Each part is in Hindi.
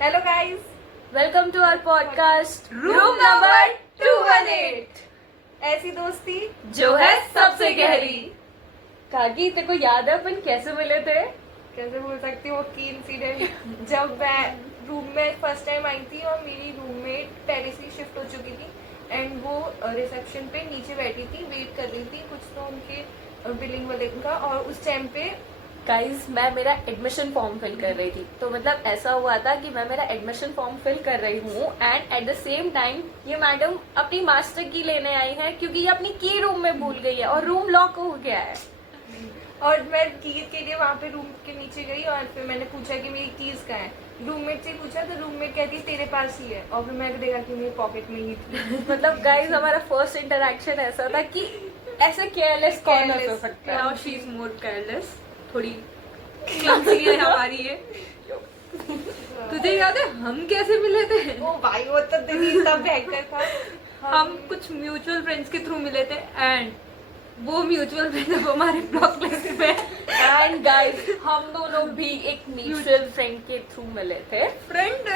Hello guys, welcome to our podcast room number 218। ऐसी दोस्ती जो है सबसे गहरी। काकी तेरे को याद है अपन कैसे मिले थे? कैसे भूल सकती हूँ वो की इंसिडेंट जब मैं रूम में फर्स्ट टाइम आई थी और मेरी रूममेट पहले से शिफ्ट हो चुकी थी एंड वो रिसेप्शन पे नीचे बैठी थी, वेट कर रही थी कुछ तो उनके बिलिंग वगैरह का। और उस टाइम पे गाइस मैं मेरा एडमिशन फॉर्म फिल कर रही थी, तो मतलब ऐसा हुआ था कि मैं मेरा एडमिशन फॉर्म फिल कर रही हूँ and at the same time ये मैडम अपनी मास्टर की लेने आई है क्योंकि ये अपनी की रूम में भूल गई है और रूम लॉक हो गया है। और मैं कीज के लिए वहाँ पे रूम के नीचे गई और फिर मैंने पूछा कि मेरी कीज कहाँ है। रूममेट से पूछा तो रूममेट कहती तेरे पास ही है और फिर मैंने देखा कि मेरी पॉकेट में ही थी। मतलब गाइस हमारा फर्स्ट इंटरेक्शन ऐसा था कि ऐसे केयरलेस कौन हो सकता है। Now she is more careless, थोड़ी क्लमसी है हमारी ये। तुझे याद है हम कैसे मिले थे? ओ भाई वो तो दिन इतना भयंकर था। हम कुछ म्यूचुअल फ्रेंड्स के थ्रू मिले थे एंड वो म्यूचुअल फ्रेंड अब हमारे ब्लॉक लिस्ट में एंड गाइस हम दोनों भी एक म्यूचुअल फ्रेंड के थ्रू मिले थे। फ्रेंड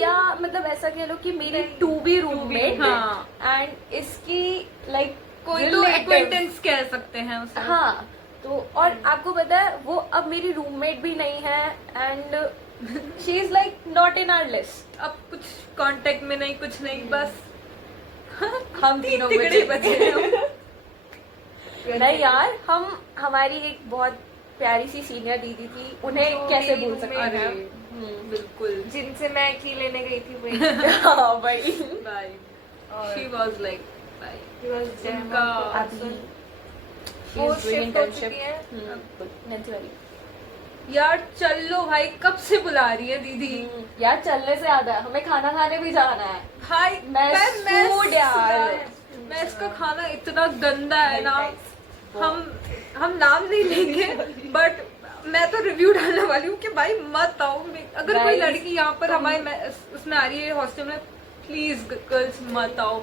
या मतलब ऐसा कह लो कि मेरी टू बी रूममेट हाँ। एंड इसकी लाइक कोई तो एक्वेंटेंस कह सकते हैं उसे। हाँ, तो और आपको पता है वो अब मेरी रूममेट भी नहीं है and she is like not in our list. अब कुछ कांटेक्ट में नहीं, कुछ नहीं, बस हम तीनों तिगड़े बचे बचे। नहीं यार, हम हमारी एक बहुत प्यारी सी सीनियर दीदी थी, उन्हें जो कैसे मेरी भूल सकते roommate हैं। है। बिल्कुल जिनसे मैं की लेने गई थी वही। हाँ भाई। बाय। और she was like bye. he was Jam उनका also। She वो is doing shift हो internship। चुकी है। नैन्सी वाली। यार चल लो भाई, कब से बुला रही है दीदी। यार चलने से याद है, हमें खाना खाने भी जाना है। हाय Mess food यार। मैस का खाना इतना गंदा है ना। हम नाम नहीं लेंगे बट मैं तो रिव्यू डालने वाली हूँ कि भाई मत आओ। अगर कोई Guys, लड़की यहाँ पर हमारे उसमें आ रही है हॉस्टल में, प्लीज गर्ल्स मत आओ। हम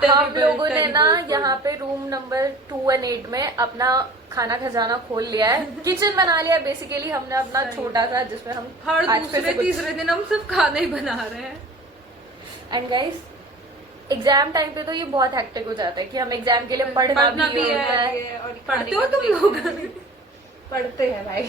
Terrible, लोगों ने ना terrible food। यहाँ पे रूम नंबर 218 में अपना खाना खजाना खोल लिया है, किचन बना लिया है। बेसिकली हमने अपना छोटा सा जिसमें हम हर आज फिर दूसरे से तीसरे दिन हम सिर्फ खाना ही बना रहे हैं। एंड गाइस एग्जाम टाइम पे तो ये बहुत हेक्टिक हो जाता है कि हम एग्जाम के लिए पढ़ना भी भी होता है। है। और पढ़ते हो तुम लोग? पढ़ते हैं भाई।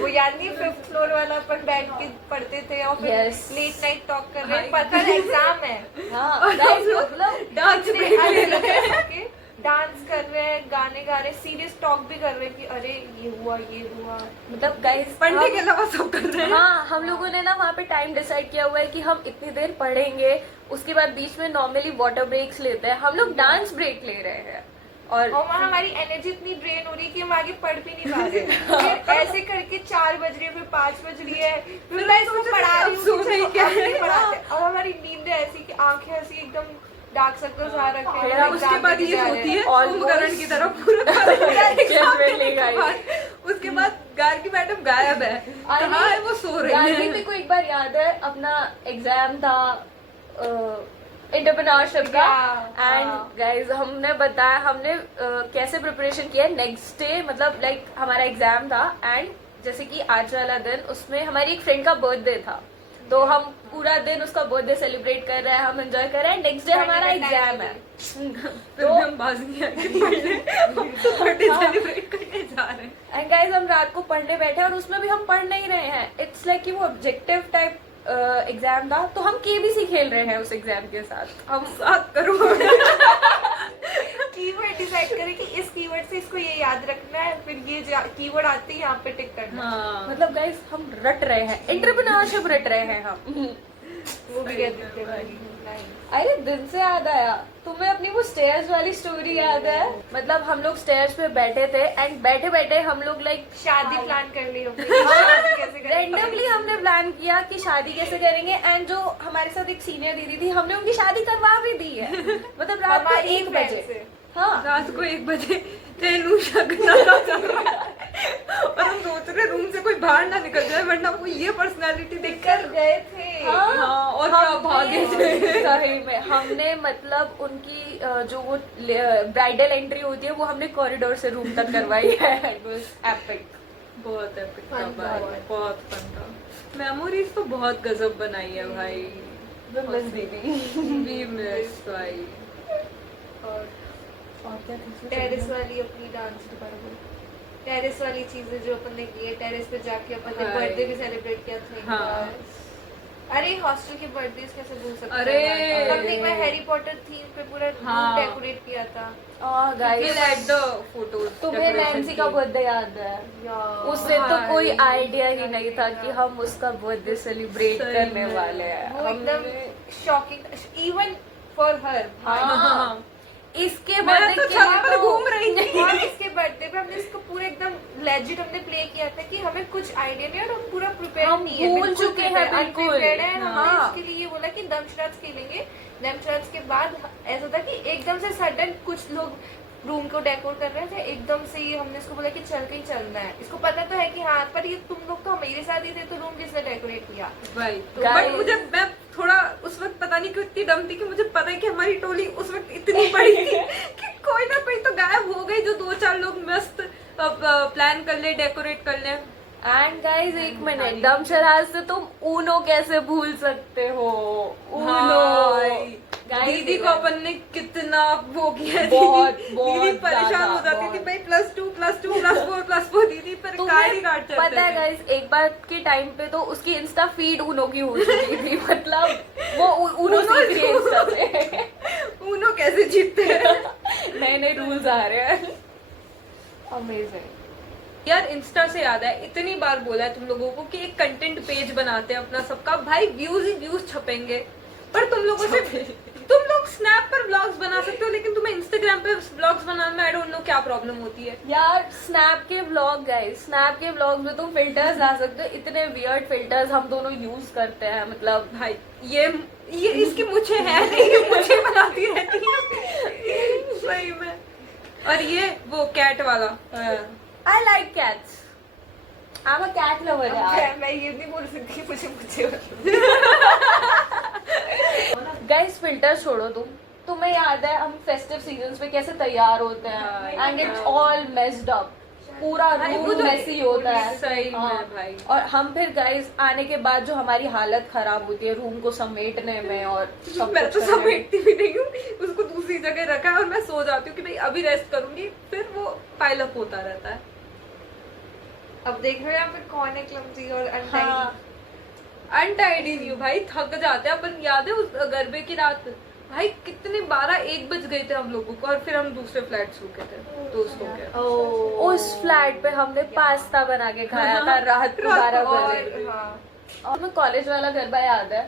वो याद नहीं 5th फ्लोर वाला अपन बैठ के पढ़ते थे और फिर Yes. लेट नाइट टॉक कर रहे हैं, भाई। पर एग्जाम है। हाँ और guys, हम लोग मतलब डांस ब्रेक ले रहे हैं। डांस कर रहे हैं, गाने गा रहे हैं, सीरियस टॉक भी कर रहे हैं कि अरे ये हुआ ये हुआ। मतलब गाइस पढ़ने के अलावा सब कर रहे हैं। हाँ, हम लोगों ने ना वहाँ पे टाइम डिसाइड किया हुआ है कि हम इतनी देर पढ़ेंगे, उसके बाद बीच में नॉर्मली वाटर ब्रेक्स लेते हैं, हम लोग डांस ब्रेक ले रहे हैं। और वहाँ हमारी एनर्जी इतनी ड्रेन हो रही है कि हम आगे पढ़ भी नहीं पा रहे। फिर ऐसे करके 4 बज रही है, फिर 5 बज रही है, फिर मैं इसको पढ़ा रही हूँ, सोना ही क्या है। पढ़ाते हैं। और हमारी नींद ऐसी कि आंखें ऐसी एकदम डार्क सर्कल्स आ रखे हैं। फिर उसके बाद ये होती है Almost- कुंभकर्ण की तरह पूरा Genuinely guys। उसके बाद गार्गी मैडम गायब है, कहाँ है वो? सो रही गार्गी है। मेरे को एक बार याद है, अपना एग्जाम था एंटरप्रेन्योरशिप का एंड गाइस हमने बताया हमने कैसे प्रिपरेशन किया नेक्स्ट डे। मतलब लाइक हमारा एग्जाम था एंड जैसे कि आज वाला दिन उसमें हमारी एक फ्रेंड का बर्थडे था, तो हम पूरा दिन उसका बर्थडे सेलिब्रेट कर रहे हैं, हम एंजॉय कर रहे हैं। नेक्स्ट डे हमारा एग्जाम है फिर भी हम बाजी आके पढ़ने बर्थडे सेलिब्रेट करने जा रहे हैं। एंड गाइस हम रात को पढ़ने बैठे और उसमें भी हम पढ़ नहीं रहे हैं। इट्स लाइक कि वो ऑब्जेक्टिव टाइप एग्जाम था, तो हम केबीसी खेल रहे हैं उस एग्जाम के साथ। हम 7 करोड़ कीवर्ड डिसाइड करें कि इस कीवर्ड से इसको ये याद रखना है, फिर ये कीवर्ड आते ही यहाँ पे टिक करना है। हाँ। मतलब गाइस हम रट रहे हैं, एंटरप्रेन्योरशिप रट रहे हैं हम। वो भी कहते थे भाई। अरे दिन से याद आया, तुम्हें अपनी वो स्टेयर्स वाली स्टोरी याद है? मतलब हम लोग स्टेयर्स पे बैठे थे एंड बैठे बैठे हम लोग लाइक शादी प्लान कर ली होगी। शादी कैसे करेंगे? रैंडमली हमने प्लान किया कि शादी कैसे करेंगे एंड जो हमारे साथ एक सीनियर दीदी थी हमने उनकी शादी करवा भी दी है। मतलब रात को हमारी 1 friend बजे। से। हाँ रात को 1 बजे तेनू शगना और हम सोच रहे रूम से कोई बाहर ना निकल जाए वरना वो ये पर्सनालिटी देखकर गए थे। हाँ, और क्या हमने- भागे थे। सही में हमने मतलब उनकी जो वो ब्राइडल एंट्री होती है वो हमने कॉरिडोर से रूम तक करवाई है। It was epic. बहुत epic था Fun था भाई, बहुत। बहुत फन था। मेमोरीज तो बहुत गजब बनाई है भाई। बस दीदी वी मिस भाई। और और क्या थी? टेरेस वाली अपनी डांस टेरेस वाली चीजें जो अपन ने की है, टेरेस पे जाके अपन ने हाय। बर्थडे भी सेलिब्रेट किया था एक हाँ। बार। अरे हॉस्टल के बर्थडे कैसे भूल सकते अरे। हैं। हमने एक बार हैरी पॉटर थीम पे पूरा हाँ। डेकोरेट किया था। गाइस एट द फोटोज तुम्हें नैन्सी का बर्थडे याद है? उस दिन तो कोई आइडिया ही नहीं था कि हम उसका बर्थडे सेलिब्रेट सही करने में। वाले हैं। वो एकदम हमने- शॉकिंग इवन फॉर हर। हाँ। इसके मैं बर्थडे तो के छत बाद पर घूम रही थी। और इसके बर्थडे पे हमने इसको पूरा एकदम लेजिट हमने प्ले किया था कि हमें कुछ आइडिया नहीं है और हम पूरा प्रिपेयर हम नहीं है, भूल बिल्कुल चुके हैं, prepared- बिल्कुल। unprepared है। हमने हाँ। इसके लिए ये बोला कि दमशराज खेलेंगे। दमशराज के बाद ऐसा था कि एकदम से सडन कुछ लोग रूम को डेकोर कर रहे थे, एकदम से ही हमने इसको बोला कि चल कहीं चलना है। इसको पता तो है कि हाँ, पर ये तुम लोग तो मेरे साथ ही थे, तो रूम किसने डेकोरेट किया? भाई तो बट guys- मुझे मैं थोड़ा उस वक्त पता नहीं क्यों इतनी डम थी कि मुझे पता है कि हमारी टोली उस वक्त इतनी बड़ी थी कि कोई ना कोई तो गायब हो गई, जो 2-4 लोग मस्त प्लान कर ले, डेकोरेट कर ले। एंड गाइस एक मिनट, दमशराज से तुम ऊनो कैसे भूल सकते हो? ऊनो भाई, Guys, दीदी को अपन ने कितना वो किया। बहुत, दीदी बहुत दीदी परेशान ज्यादा, हो जाती थी बहुत। भाई, +2 +2 +4 दीदी पर गाड़ी काट चलते पता है थे। गाइस, एक बार के टाइम पे तो उसकी इंस्टा फीड ऊनो की हो चुकी थी। मतलब वो ऊनो सीख रही है इंस्टा से। ऊनो कैसे जीतते हैं। नए नए रूल्स आ रहे हैं। अमेजिंग। यार इंस्टा से याद है, इतनी बार बोला है तुम लोगों को कि एक कंटेंट पेज बनाते हैं अपना सबका, भाई व्यूज ही व्यूज छपेंगे, पर तुम लोगों से तुम लोग स्नैप पर ब्लॉग्स बना सकते हो, लेकिन तुम्हें इंस्टाग्राम पे ब्लॉग्स बनाने में आई डोंट नो क्या प्रॉब्लम होती है। यार स्नैप के ब्लॉग गाइस, स्नैप के ब्लॉग में तुम फिल्टर्स ला सकते हो, इतने वियर्ड फिल्टर्स हम दोनों यूज करते हैं। मतलब भाई ये इसकी मुझे है नहीं, ये मुझे बनाती रहती है सही में। और ये वो कैट वाला I like cats, I am a cat lover यार। मैं ये नहीं बोल सकती मुझे गाइस फिल्टर छोड़ो तुम्हें याद है हम फेस्टिव सीजन्स पे कैसे तैयार होते हैं? And it's all messed up, पूरा भाई, वो रूम तो मेसी होता है। सही में हाँ। भाई। और हम फिर गाइस आने के बाद जो हमारी हालत खराब होती है रूम को समेटने में और सब मैं कुछ तो करने में। समेटती भी नहीं हूँ, उसको दूसरी जगह रखा है और मैं सो जाती हूँ कि भाई अभी रेस्ट करूंगी, फिर वो पाइल अप होता रहता है। अब देख रहे हो यहाँ पे कौन है क्लमजी और अनटाइडी। हाँ। अनटाइडी नहीं हूँ भाई, थक जाते हैं अपन। याद है उस गरबे की रात भाई कितने 12-1 बज गए थे हम लोगों को, और फिर हम दूसरे फ्लैट रुके थे दोस्तों के। उस फ्लैट पे हमने पास्ता बना के खाया था रात 12 बजे। और हाँ, और मैं कॉलेज वाला गरबा याद है?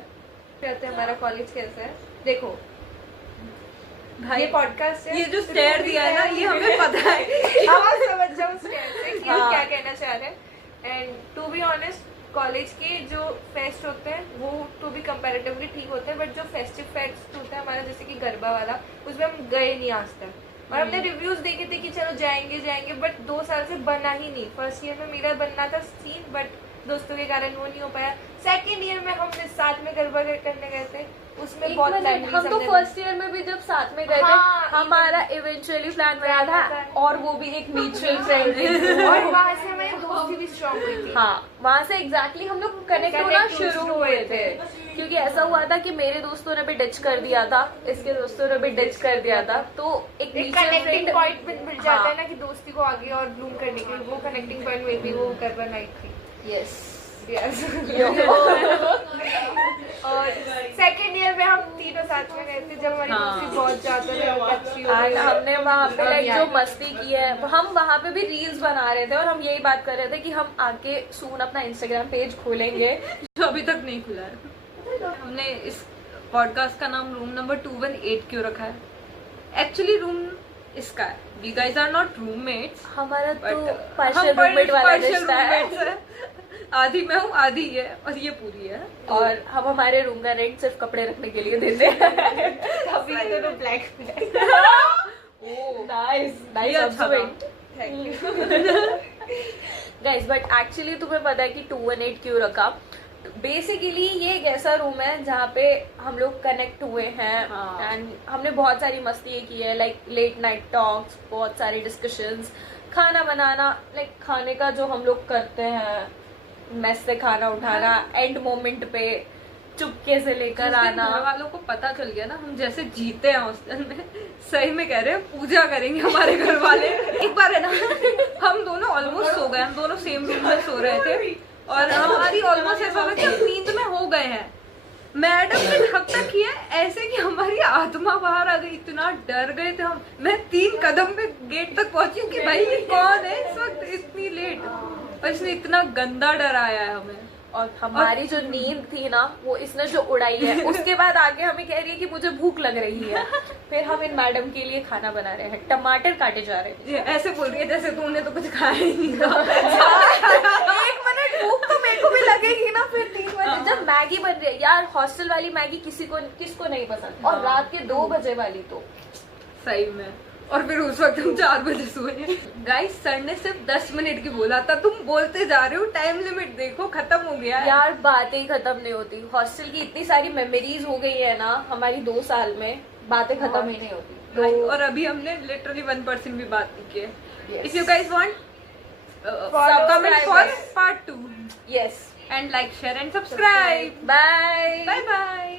कहते हैं हमारा कॉलेज कैसा है। देखो भाई ये पॉडकास्ट है, ये जो स्टेयर दिया है ना, ये हमें पता है। आवाज समझ जाओ स्टेयर से कि हम हाँ। क्या कहना चाह रहे हैं। And to be honest, college के जो फेस्ट होते हैं वो टू बी कंपैरेटिवली ठीक होते हैं, बट जो फेस्टिव फेस्ट होता है हमारा, जैसे कि गरबा वाला, उसमें हम गए नहीं आज तक। और हमने रिव्यूज देखे थे कि चलो जाएंगे, बट 2 साल से बना ही नहीं। फर्स्ट ईयर में मेरा बनना था सीन, बट दोस्तों के कारण वो नहीं हो पाया। सेकेंड ईयर में हमने साथ में गरबा करने गए थे, उसमें एक बहुत मिनट, memories हम तो हमने- फर्स्ट ईयर में भी जब साथ में गए हाँ, थे, हमारा इवेंचुअली प्लान बना plan था, होता है। और वो भी एक म्यूचुअल फ्रेंड। और वहां से हमारी दोस्ती भी स्ट्रॉन्ग हुई थी। हाँ, वहाँ से एग्जैक्टली हम लोग कनेक्ट होना शुरू हुए थे, क्योंकि ऐसा हुआ था कि मेरे दोस्तों ने भी डिच कर दिया था, इसके दोस्तों ने भी डिच कर दिया था, तो एक एक म्यूचुअल कनेक्टिंग फ्रेंड। पॉइंट मिल जाता हाँ। है ना कि दोस्ती को आगे और ब्लूम करने के लिए। वो कनेक्टिंग पॉइंट में भी वो गरबा नाइट थी। यस। और सेकेंड ईयर में हम तीनों साथ में गए थे, जब हमारी हाँ। दोस्ती बहुत ज्यादा अच्छी हो एंड गई। हमने वहाँ पे लाइक जो यार। मस्ती की है, हम वहाँ पे भी रील्स बना रहे थे, और हम यही बात कर रहे थे कि हम आके सून अपना इंस्टाग्राम पेज खोलेंगे। जो अभी तक नहीं खुला है। हमने इस पॉडकास्ट का नाम रूम नंबर 218 क्यों रखा है? एक्चुअली रूम इसका है, we guys are not roommates, हमारा तो बट पार्शियल रूममेट वाला रिश्ता है, आधी मैं हूँ आधी ये, और ये पूरी है। और हम हमारे रूम का रेंट सिर्फ कपड़े रखने के लिए देते हैं। अभी दोनों ब्लैक नाइस ये अच्छा था। Thank you. Guys, but actually तुम्हें पता है कि 218 क्यों रखा? बेसिकली ये एक ऐसा रूम है जहाँ पे हम लोग कनेक्ट हुए हैं, हाँ। एंड हमने बहुत सारी मस्ती की है, लाइक लेट नाइट टॉक्स, बहुत सारी डिस्कशंस, खाना बनाना, लाइक खाने का जो हम लोग करते हैं मेस से खाना उठाना, एंड मोमेंट पे चुपके से लेकर जिस दिन आना। घर वालों को पता चल गया ना हम जैसे जीते हैं हॉस्टल में, सही में कह रहे हैं पूजा करेंगे हमारे घर वाले। एक बार है ना हम दोनों ऑलमोस्ट सो गए, हम दोनों सेम रूम में सो रहे थे और हमारी ऑलमोस्ट ऐसा हो रहा कि हम नींद में हो गए हैं। मैडम ने ढक तक किया ऐसे कि हमारी आत्मा बाहर आ गई, इतना डर गए थे हम। मैं 3 कदम पे गेट तक पहुंची हूँ कि भाई ये कौन है इस वक्त इतनी लेट, और इसने इतना गंदा डराया है हमें। और हमारी जो नींद थी ना वो इसने जो उड़ाई है, उसके बाद आगे हमें कह रही है कि मुझे भूख लग रही है। फिर हम इन मैडम के लिए खाना बना रहे हैं, टमाटर काटे जा रहे हैं। ये ऐसे बोल रही है जैसे तूने तो कुछ खाया ही नहीं था। 1 मिनट भूख तो मेरे को भी लगेगी ना। फिर 3 बजे जब मैगी बन रही है, यार हॉस्टल वाली मैगी किसको नहीं पसंद, और रात के 2 बजे वाली तो सही में। और फिर उस वक्त हम 4 बजे सोए। गाइस सर ने सिर्फ 10 मिनट की बोला था, तुम बोलते जा रहे हो, टाइम लिमिट देखो खत्म हो गया है। यार बातें ही खत्म नहीं होती। हॉस्टल की इतनी सारी मेमोरीज हो गई है ना हमारी 2 साल में, बातें खत्म ही नहीं होती। तो और अभी हमने लिटरली 1% भी बात नहीं की है। Yes. If you guys want Follow, comment for subscribe. Part 2 yes, and like share and subscribe. Bye bye bye.